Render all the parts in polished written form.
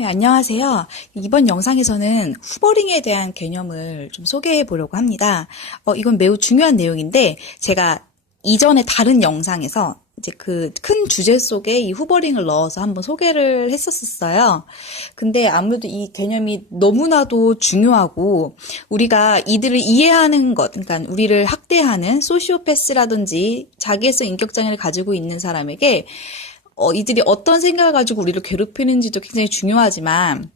네, 안녕하세요. 이번 영상에서는 후버링에 대한 개념을 좀 소개해 보려고 합니다. 이건 매우 중요한 내용인데 제가 이전에 다른 영상에서 이제 그 큰 주제 속에 이 후버링을 넣어서 한번 소개를 했었어요. 근데 아무래도 이 개념이 너무나도 중요하고 우리가 이들을 이해하는 것, 그러니까 우리를 학대하는 소시오패스라든지 자기애성 인격장애를 가지고 있는 사람에게 이들이 어떤 생각을 가지고 우리를 괴롭히는지도 굉장히 중요하지만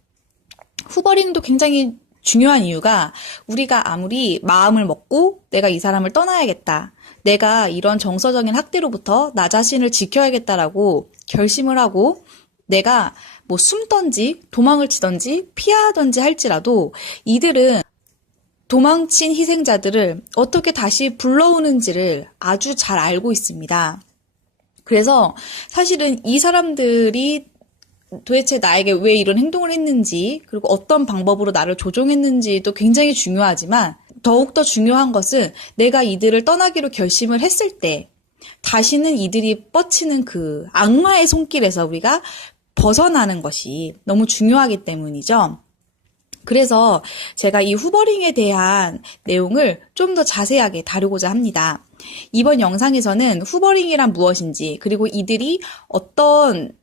후버링도 굉장히 중요한 이유가 우리가 아무리 마음을 먹고 내가 이 사람을 떠나야겠다. 내가 이런 정서적인 학대로부터 나 자신을 지켜야겠다라고 결심을 하고 내가 뭐 숨던지 도망을 치던지 피하던지 할지라도 이들은 도망친 희생자들을 어떻게 다시 불러오는지를 아주 잘 알고 있습니다. 그래서 사실은 이 사람들이 도대체 나에게 왜 이런 행동을 했는지 그리고 어떤 방법으로 나를 조종했는지도 굉장히 중요하지만 더욱더 중요한 것은 내가 이들을 떠나기로 결심을 했을 때 다시는 이들이 뻗치는 그 악마의 손길에서 우리가 벗어나는 것이 너무 중요하기 때문이죠. 그래서 제가 이 후버링에 대한 내용을 좀 더 자세하게 다루고자 합니다. 이번 영상에서는 후버링이란 무엇인지, 그리고 이들이 어떤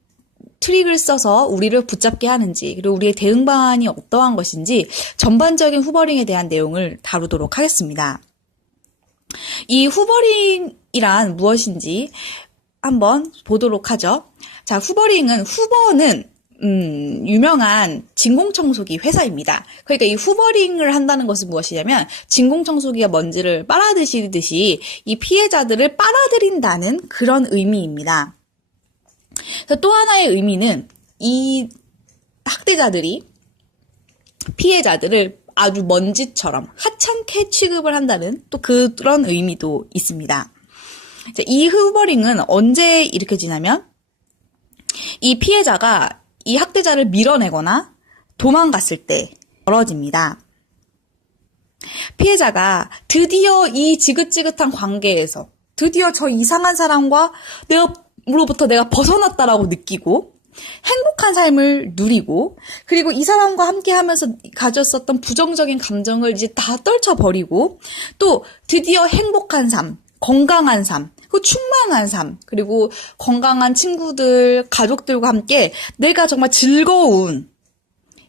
트릭을 써서 우리를 붙잡게 하는지, 그리고 우리의 대응 방안이 어떠한 것인지 전반적인 후버링에 대한 내용을 다루도록 하겠습니다. 이 후버링이란 무엇인지 한번 보도록 하죠. 자, 후버는 유명한 진공청소기 회사입니다. 그러니까 이 후버링을 한다는 것은 무엇이냐면 진공청소기가 먼지를 빨아들이듯이 이 피해자들을 빨아들인다는 그런 의미입니다. 또 하나의 의미는 이 학대자들이 피해자들을 아주 먼지처럼 하찮게 취급을 한다는 또 그런 의미도 있습니다. 이 후버링은 언제 일으켜지냐면 이 피해자가 이 학대자를 밀어내거나 도망갔을 때 벌어집니다. 피해자가 드디어 이 지긋지긋한 관계에서 드디어 저 이상한 사람과 로부터 내가 벗어났다라고 느끼고 행복한 삶을 누리고 그리고 이 사람과 함께 하면서 가졌었던 부정적인 감정을 이제 다 떨쳐버리고 또 드디어 행복한 삶, 건강한 삶, 충만한 삶, 그리고 건강한 친구들, 가족들과 함께 내가 정말 즐거운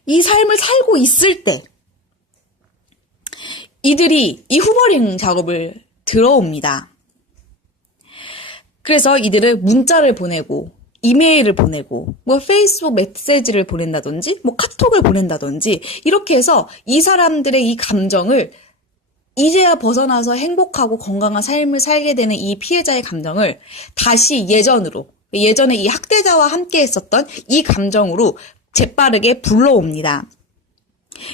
이 삶을 살고 있을 때 이들이 이 후버링 작업을 들어옵니다. 그래서 이들은 문자를 보내고 이메일을 보내고 뭐 페이스북 메시지를 보낸다든지 뭐 카톡을 보낸다든지 이렇게 해서 이 사람들의 이 감정을 이제야 벗어나서 행복하고 건강한 삶을 살게 되는 이 피해자의 감정을 다시 예전에 이 학대자와 함께 했었던 이 감정으로 재빠르게 불러옵니다.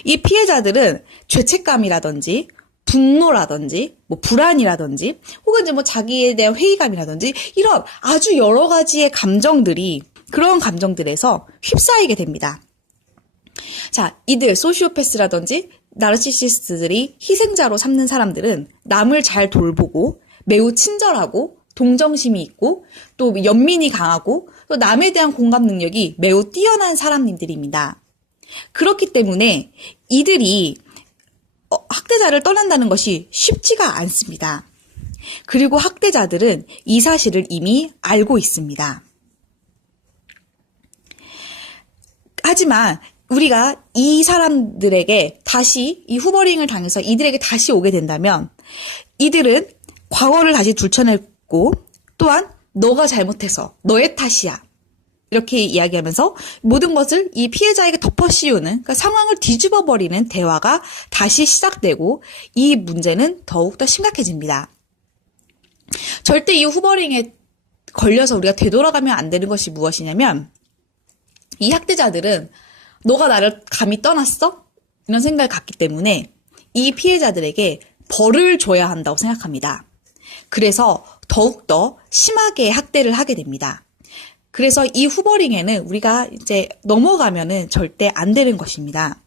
이 피해자들은 죄책감이라든지 분노라든지 뭐 불안이라든지 혹은 이제 뭐 자기에 대한 회의감이라든지 이런 아주 여러 가지의 감정들이 그런 감정들에서 휩싸이게 됩니다. 자, 이들 소시오패스라든지 나르시시스트들이 희생자로 삼는 사람들은 남을 잘 돌보고 매우 친절하고 동정심이 있고 또 연민이 강하고 또 남에 대한 공감 능력이 매우 뛰어난 사람들입니다. 그렇기 때문에 이들이 학대자를 떠난다는 것이 쉽지가 않습니다. 그리고 학대자들은 이 사실을 이미 알고 있습니다. 하지만 우리가 이 사람들에게 다시 이 후버링을 당해서 이들에게 다시 오게 된다면 이들은 과거를 다시 들춰내고 또한 너가 잘못해서 너의 탓이야 이렇게 이야기하면서 모든 것을 이 피해자에게 덮어씌우는 그러니까 상황을 뒤집어버리는 대화가 다시 시작되고 이 문제는 더욱더 심각해집니다. 절대 이 후버링에 걸려서 우리가 되돌아가면 안 되는 것이 무엇이냐면 이 학대자들은 너가 나를 감히 떠났어? 이런 생각을 갖기 때문에 이 피해자들에게 벌을 줘야 한다고 생각합니다. 그래서 더욱더 심하게 학대를 하게 됩니다. 그래서 이 후버링에는 우리가 이제 넘어가면은 절대 안 되는 것입니다.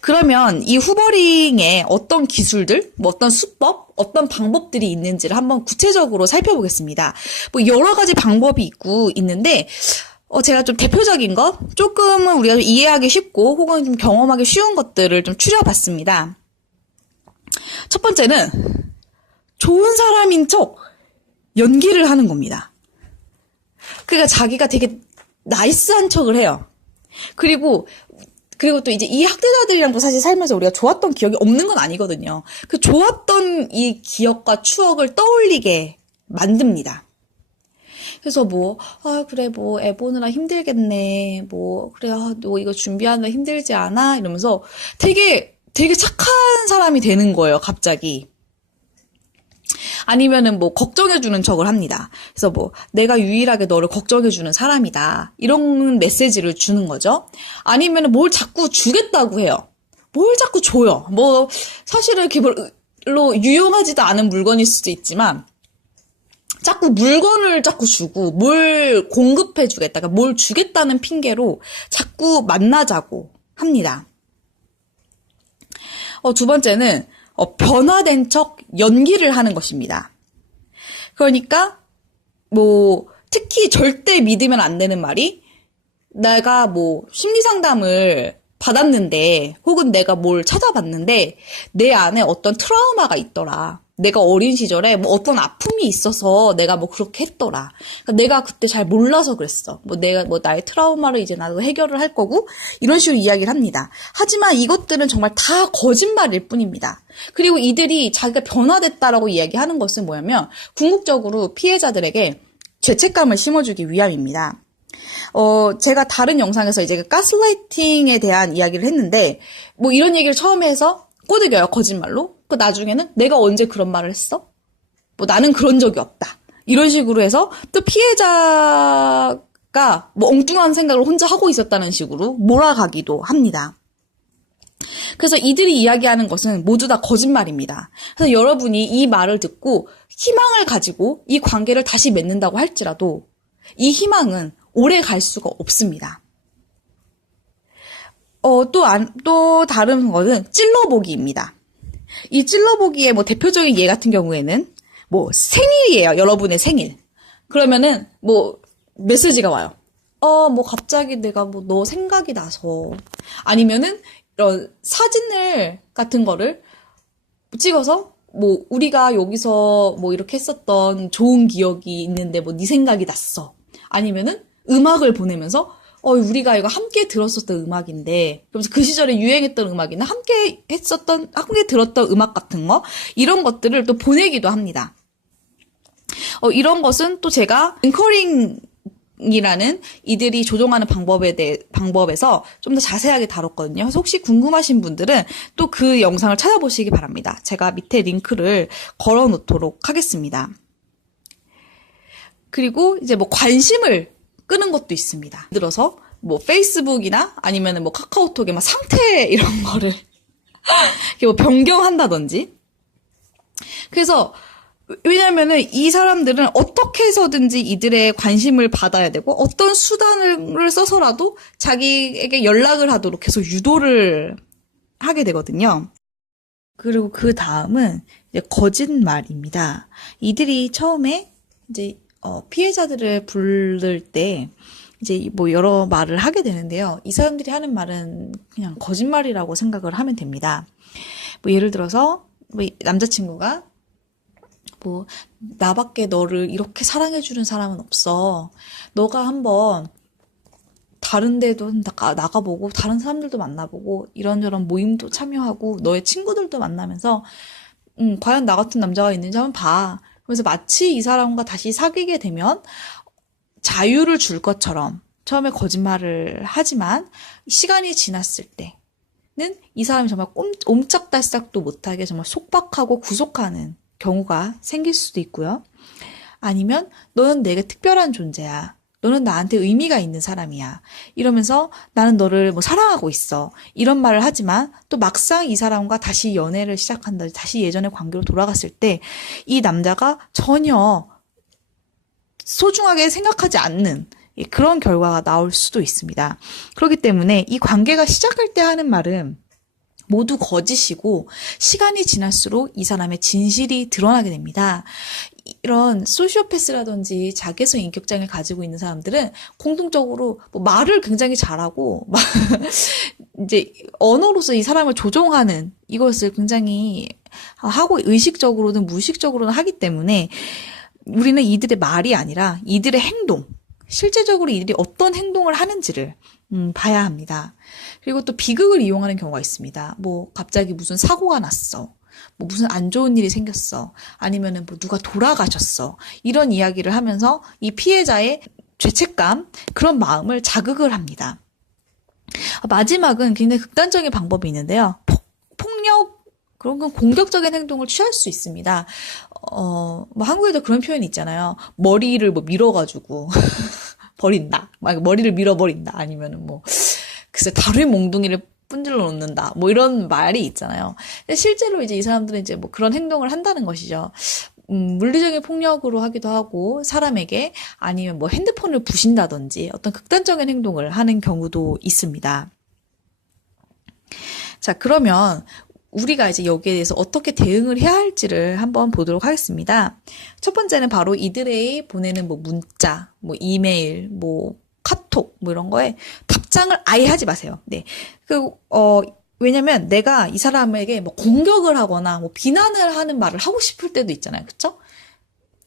그러면 이 후버링에 어떤 기술들, 뭐 어떤 수법, 어떤 방법들이 있는지를 한번 구체적으로 살펴보겠습니다. 뭐 여러 가지 방법이 있는데 제가 좀 대표적인 것, 조금은 우리가 좀 이해하기 쉽고 혹은 좀 경험하기 쉬운 것들을 좀 추려봤습니다. 첫 번째는 좋은 사람인 척 연기를 하는 겁니다. 그러니까 자기가 되게 나이스한 척을 해요. 그리고 또 이제 이 학대자들이랑도 사실 살면서 우리가 좋았던 기억이 없는 건 아니거든요. 그 좋았던 이 기억과 추억을 떠올리게 만듭니다. 그래서 그래, 애 보느라 힘들겠네. 그래, 너 이거 준비하느라 힘들지 않아? 이러면서 되게 착한 사람이 되는 거예요, 갑자기. 아니면은 걱정해주는 척을 합니다. 그래서 내가 유일하게 너를 걱정해주는 사람이다. 이런 메시지를 주는 거죠. 아니면은 뭘 자꾸 주겠다고 해요. 뭘 자꾸 줘요. 사실은 이렇게 별로 유용하지도 않은 물건일 수도 있지만, 자꾸 물건을 자꾸 주고, 뭘 공급해주겠다. 그러니까 뭘 주겠다는 핑계로 자꾸 만나자고 합니다. 두 번째는, 변화된 척 연기를 하는 것입니다. 그러니까 특히 절대 믿으면 안 되는 말이 내가 심리 상담을 받았는데 혹은 내가 뭘 찾아봤는데 내 안에 어떤 트라우마가 있더라. 내가 어린 시절에 어떤 아픔이 있어서 내가 그렇게 했더라. 그러니까 내가 그때 잘 몰라서 그랬어. 내가 나의 트라우마를 이제 나도 해결을 할 거고 이런 식으로 이야기를 합니다. 하지만 이것들은 정말 다 거짓말일 뿐입니다. 그리고 이들이 자기가 변화됐다라고 이야기하는 것은 뭐냐면 궁극적으로 피해자들에게 죄책감을 심어주기 위함입니다. 제가 다른 영상에서 이제 가스라이팅에 대한 이야기를 했는데 이런 얘기를 처음에 해서 꼬드겨요, 거짓말로. 그 나중에는 내가 언제 그런 말을 했어? 나는 그런 적이 없다. 이런 식으로 해서 또 피해자가 엉뚱한 생각을 혼자 하고 있었다는 식으로 몰아가기도 합니다. 그래서 이들이 이야기하는 것은 모두 다 거짓말입니다. 그래서 여러분이 이 말을 듣고 희망을 가지고 이 관계를 다시 맺는다고 할지라도 이 희망은 오래 갈 수가 없습니다. 또 다른 거는 찔러보기입니다. 이 찔러보기의 대표적인 예 같은 경우에는 생일이에요. 여러분의 생일. 그러면은 메시지가 와요. 갑자기 내가 너 생각이 나서. 아니면은 이런 사진을 같은 거를 찍어서 우리가 여기서 이렇게 했었던 좋은 기억이 있는데 네 생각이 났어. 아니면은 음악을 보내면서 우리가 이거 함께 들었었던 음악인데, 그러면서 그 시절에 유행했던 음악이나 함께 들었던 음악 같은 거, 이런 것들을 또 보내기도 합니다. 이런 것은 또 제가 앵커링이라는 이들이 조종하는 방법에서 좀 더 자세하게 다뤘거든요. 그래서 혹시 궁금하신 분들은 또 그 영상을 찾아보시기 바랍니다. 제가 밑에 링크를 걸어 놓도록 하겠습니다. 그리고 이제 관심을 끄는 것도 있습니다. 예를 들어서 페이스북이나 아니면은 카카오톡에 상태 이런 거를 변경한다든지. 그래서 왜냐면은 이 사람들은 어떻게 해서든지 이들의 관심을 받아야 되고 어떤 수단을 써서라도 자기에게 연락을 하도록 해서 유도를 하게 되거든요. 그리고 그 다음은 이제 거짓말입니다. 이들이 처음에 이제 피해자들을 부를 때 이제 여러 말을 하게 되는데요. 이 사람들이 하는 말은 그냥 거짓말이라고 생각을 하면 됩니다. 예를 들어서 남자친구가 나밖에 너를 이렇게 사랑해주는 사람은 없어. 너가 한번 다른 데도 나가보고 다른 사람들도 만나보고 이런저런 모임도 참여하고 너의 친구들도 만나면서 과연 나 같은 남자가 있는지 한번 봐. 그래서 마치 이 사람과 다시 사귀게 되면 자유를 줄 것처럼 처음에 거짓말을 하지만 시간이 지났을 때는 이 사람이 정말 옴짝달싹도 못하게 정말 속박하고 구속하는 경우가 생길 수도 있고요. 아니면 너는 내게 특별한 존재야. 너는 나한테 의미가 있는 사람이야. 이러면서 나는 너를 사랑하고 있어. 이런 말을 하지만 또 막상 이 사람과 다시 연애를 시작한다. 다시 예전의 관계로 돌아갔을 때 이 남자가 전혀 소중하게 생각하지 않는 그런 결과가 나올 수도 있습니다. 그렇기 때문에 이 관계가 시작할 때 하는 말은 모두 거짓이고 시간이 지날수록 이 사람의 진실이 드러나게 됩니다. 이런 소시오패스라든지 자기애성 인격장애를 가지고 있는 사람들은 공통적으로 뭐 말을 굉장히 잘하고 막 이제 언어로서 이 사람을 조종하는 이것을 굉장히 하고 의식적으로든 무의식적으로는 하기 때문에 우리는 이들의 말이 아니라 이들의 행동, 실제적으로 이들이 어떤 행동을 하는지를 봐야 합니다. 그리고 또 비극을 이용하는 경우가 있습니다. 뭐 갑자기 무슨 사고가 났어. 뭐 무슨 안 좋은 일이 생겼어. 아니면은 뭐 누가 돌아가셨어. 이런 이야기를 하면서 이 피해자의 죄책감, 그런 마음을 자극을 합니다. 마지막은 굉장히 극단적인 방법이 있는데요. 폭력, 그런 건 공격적인 행동을 취할 수 있습니다. 뭐 한국에도 그런 표현이 있잖아요. 머리를 뭐 밀어가지고 버린다. 막 머리를 밀어버린다. 아니면은 뭐, 글쎄, 다루의 몽둥이를 분질러 놓는다. 뭐 이런 말이 있잖아요. 근데 실제로 이제 이 사람들은 이제 뭐 그런 행동을 한다는 것이죠. 물리적인 폭력으로 하기도 하고, 사람에게 아니면 뭐 핸드폰을 부신다든지 어떤 극단적인 행동을 하는 경우도 있습니다. 자, 그러면 우리가 이제 여기에 대해서 어떻게 대응을 해야 할지를 한번 보도록 하겠습니다. 첫 번째는 바로 이들의 보내는 뭐 문자, 뭐 이메일, 뭐 카톡, 뭐 이런 거에 답장을 아예 하지 마세요. 네. 왜냐면 내가 이 사람에게 뭐 공격을 하거나 뭐 비난을 하는 말을 하고 싶을 때도 있잖아요. 그쵸?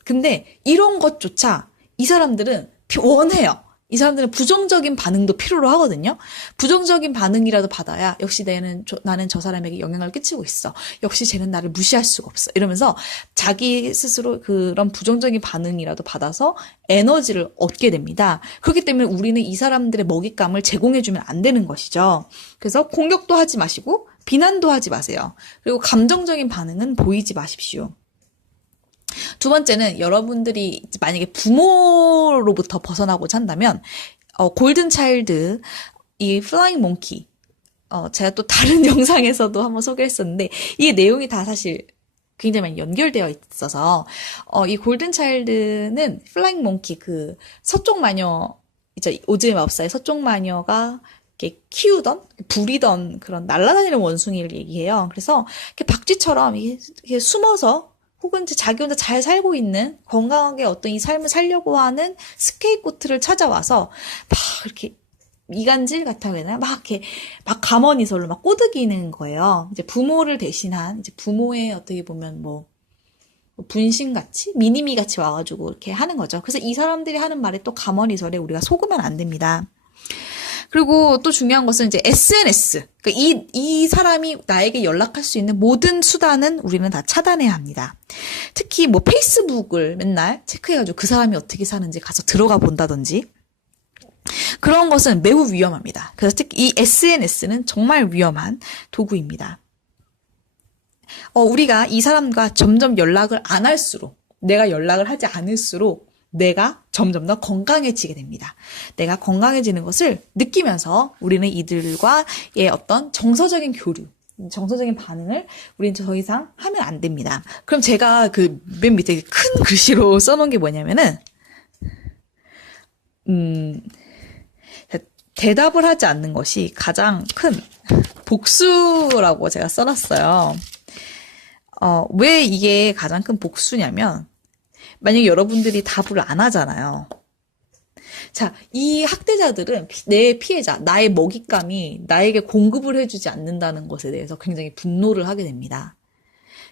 근데 이런 것조차 이 사람들은 원해요. 이 사람들은 부정적인 반응도 필요로 하거든요. 부정적인 반응이라도 받아야 역시 나는 저 사람에게 영향을 끼치고 있어. 역시 쟤는 나를 무시할 수가 없어. 이러면서 자기 스스로 그런 부정적인 반응이라도 받아서 에너지를 얻게 됩니다. 그렇기 때문에 우리는 이 사람들의 먹잇감을 제공해주면 안 되는 것이죠. 그래서 공격도 하지 마시고 비난도 하지 마세요. 그리고 감정적인 반응은 보이지 마십시오. 두 번째는 여러분들이 만약에 부모로부터 벗어나고자 한다면 골든 차일드, 이 플라잉 몽키, 제가 또 다른 영상에서도 한번 소개했었는데 이 내용이 다 사실 굉장히 많이 연결되어 있어서 이 골든 차일드는 플라잉 몽키, 그 서쪽 마녀, 이제 오즈의 마법사의 서쪽 마녀가 이렇게 키우던, 부리던 그런 날아다니는 원숭이를 얘기해요. 그래서 이렇게 박쥐처럼 이렇게 숨어서 혹은 자기 혼자 잘 살고 있는, 건강하게 어떤 이 삶을 살려고 하는 스케이프고트를 찾아와서 막 이렇게 이간질 같다고 해야 되나? 막 이렇게 막 가머니설로 막 꼬드기는 거예요. 이제 부모를 대신한, 이제 부모의 어떻게 보면 뭐 분신같이 미니미 같이 와가지고 이렇게 하는 거죠. 그래서 이 사람들이 하는 말에 또 가머니설에 우리가 속으면 안 됩니다. 그리고 또 중요한 것은 이제 SNS. 그러니까 이 사람이 나에게 연락할 수 있는 모든 수단은 우리는 다 차단해야 합니다. 특히 뭐 페이스북을 맨날 체크해가지고 그 사람이 어떻게 사는지 가서 들어가 본다든지. 그런 것은 매우 위험합니다. 그래서 특히 이 SNS는 정말 위험한 도구입니다. 우리가 이 사람과 점점 연락을 안 할수록, 내가 연락을 하지 않을수록 내가 점점 더 건강해지게 됩니다. 내가 건강해지는 것을 느끼면서 우리는 이들과의 어떤 정서적인 교류, 정서적인 반응을 우리는 더 이상 하면 안 됩니다. 그럼 제가 그 맨 밑에 큰 글씨로 써놓은 게 뭐냐면은, 대답을 하지 않는 것이 가장 큰 복수라고 제가 써놨어요. 왜 이게 가장 큰 복수냐면, 만약에 여러분들이 답을 안 하잖아요. 자, 이 학대자들은 내 피해자, 나의 먹잇감이 나에게 공급을 해주지 않는다는 것에 대해서 굉장히 분노를 하게 됩니다.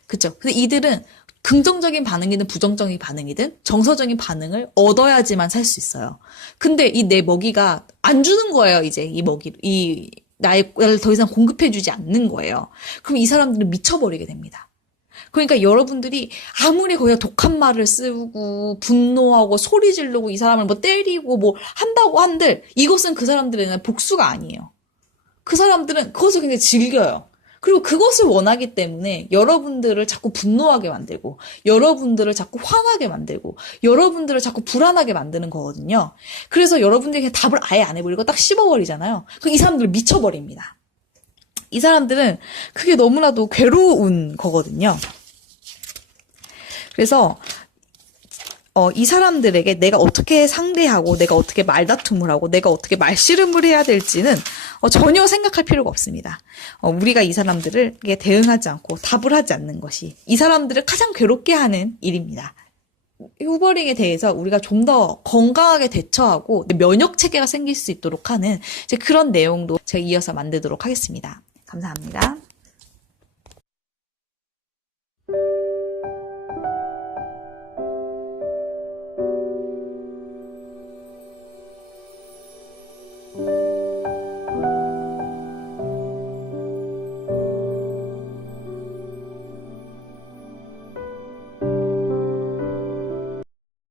그쵸? 근데 이들은 긍정적인 반응이든 부정적인 반응이든 정서적인 반응을 얻어야지만 살 수 있어요. 근데 이 내 먹이가 안 주는 거예요, 이제 나를 더 이상 공급해주지 않는 거예요. 그럼 이 사람들은 미쳐버리게 됩니다. 그러니까 여러분들이 아무리 거기다 독한 말을 쓰고 분노하고 소리 지르고 이 사람을 뭐 때리고 뭐 한다고 한들 이것은 그 사람들에는 복수가 아니에요. 그 사람들은 그것을 굉장히 즐겨요. 그리고 그것을 원하기 때문에 여러분들을 자꾸 분노하게 만들고 여러분들을 자꾸 화나게 만들고 여러분들을 자꾸 불안하게 만드는 거거든요. 그래서 여러분들이 그냥 답을 아예 안 해버리고 딱 씹어버리잖아요. 그럼 이 사람들은 미쳐버립니다. 이 사람들은 그게 너무나도 괴로운 거거든요. 그래서 이 사람들에게 내가 어떻게 상대하고 내가 어떻게 말다툼을 하고 내가 어떻게 말씨름을 해야 될지는 전혀 생각할 필요가 없습니다. 우리가 이 사람들을 대응하지 않고 답을 하지 않는 것이 이 사람들을 가장 괴롭게 하는 일입니다. 후버링에 대해서 우리가 좀 더 건강하게 대처하고 면역 체계가 생길 수 있도록 하는 이제 그런 내용도 제가 이어서 만들도록 하겠습니다. 감사합니다.